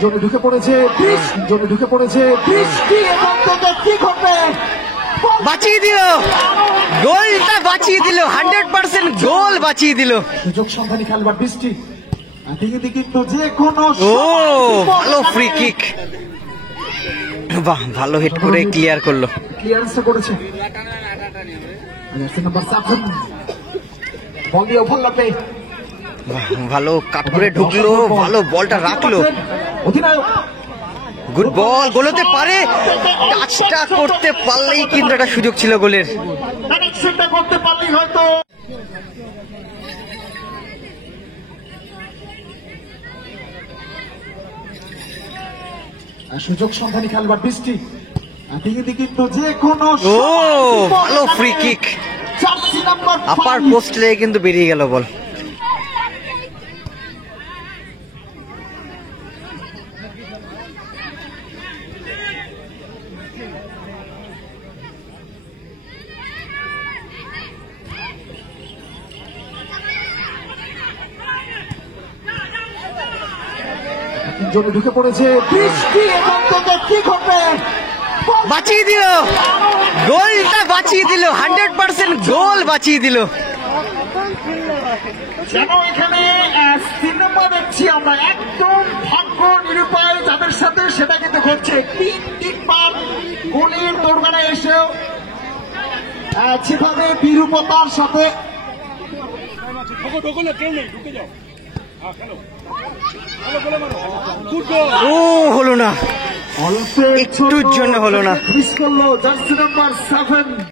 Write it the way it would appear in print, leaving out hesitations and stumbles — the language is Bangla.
জোনে ঢুকে পড়েছে বৃষ্টি এবং তোদের কি ঘটবে বাঁচিয়ে দিল, গোলটা বাঁচিয়ে দিল, 100% গোল বাঁচিয়ে দিল। সুযোগ সন্ধানী খেলবার বৃষ্টি দিকে কিন্তু যে কোনো ও ভালো ফ্রি কিক, বাহ ভালো হিট করে ক্লিয়ার করলো। ক্লিয়ারেন্সটা করেছে জার্সি নাম্বার 7 বল দিয়ে ওভার লাপে ভালো কাট করে ঢুকলো, ভালো বলটা রাখলো, অধিনায়ক গুড বল, গোলতে পারে, টাচটা করতে পারলেই কিন্তু একটা সুযোগ ছিল গোলের। কানেকশনটা করতে পারলেই হয়তো সুযোগ সন্ধানী খেলবার বৃষ্টি দিকে কিন্তু যে কোনো ও ভালো ফ্রি কিক, জার্সি নাম্বার আপার পোস্ট লেগে কিন্তু বেরিয়ে গেল বল। জোনে ঢুকে পড়েছে বৃষ্টি এবং তোদের কি ঘটবে বাঁচিয়ে দিল, গোলটা বাঁচিয়ে দিল, 100% গোল বাঁচিয়ে দিল। যেন এখানে সিনেমা দেখছি আমরা, একদম ভাগ্য নিরূপায় যাদের সাথে সেটা কিন্তু ঘটছে। তিনবার গোলের দোরগোড়ায় এসেও যেভাবে বিরূপতার সাথে ও হলো না, একটুর জন্য হলো না। মিস করলো জার্সি নাম্বার 7।